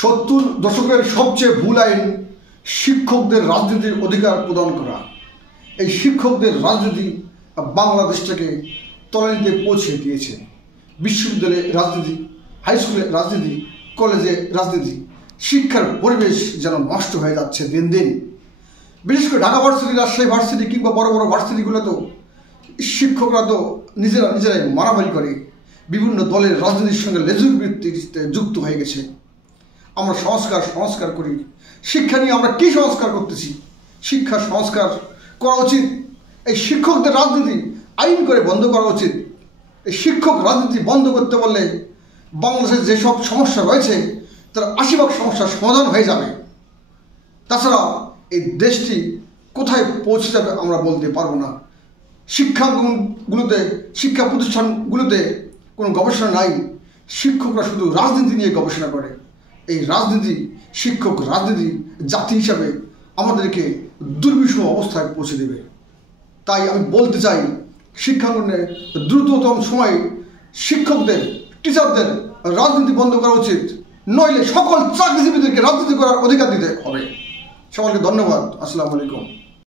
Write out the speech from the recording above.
70 দশকের সবচেয়ে ভুল আইন শিক্ষকদের রাজনীতির অধিকার প্রদান করা। এই শিক্ষকদের রাজনীতি বাংলাদেশটাকে তলানিতে পৌঁছে দিয়েছে। বিশ্ববিদ্যালয়ে রাজনীতি, হাই স্কুলে রাজনীতি, কলেজে রাজনীতি, শিক্ষার পরিবেশ যেন নষ্ট হয়ে যাচ্ছে দিন দিন। বিশেষ করে ঢাকা ভার্সিটি, রাজশাহী ভার্সিটি কিংবা বড় বড় ভার্সিটিগুলো তো শিক্ষকরা তো নিজেরাই মারামারি করে, বিভিন্ন দলের রাজনীতির সঙ্গে লেজুর ভিত্তিতে যুক্ত হয়ে গেছে। আমরা সংস্কার করি। শিক্ষা নিয়ে আমরা কী সংস্কার করতেছি? শিক্ষা সংস্কার করা উচিত। এই শিক্ষকদের রাজনীতি আইন করে বন্ধ করা উচিত। এই শিক্ষক রাজনীতি বন্ধ করতে বললে বাংলাদেশের যেসব সমস্যা রয়েছে তার 80% সমস্যার সমাধান হয়ে যাবে। তাছাড়া এই দেশটি কোথায় পৌঁছে যাবে আমরা বলতে পারবো না। শিক্ষা প্রতিষ্ঠানগুলোতে কোনো গবেষণা নাই। শিক্ষকরা শুধু রাজনীতি নিয়ে গবেষণা করে। এই রাজনীতি, শিক্ষক রাজনীতি জাতি হিসাবে আমাদেরকে দুর্বিষহ অবস্থায় পৌঁছে দেবে। তাই আমি বলতে চাই, শিক্ষাঙ্গনে দ্রুততম সময়ে শিক্ষকদের, টিচারদের রাজনীতি বন্ধ করা উচিত, নইলে সকল চাকরিজীবীদেরকে রাজনীতি করার অধিকার দিতে হবে। সকলকে ধন্যবাদ। আসসালামু আলাইকুম।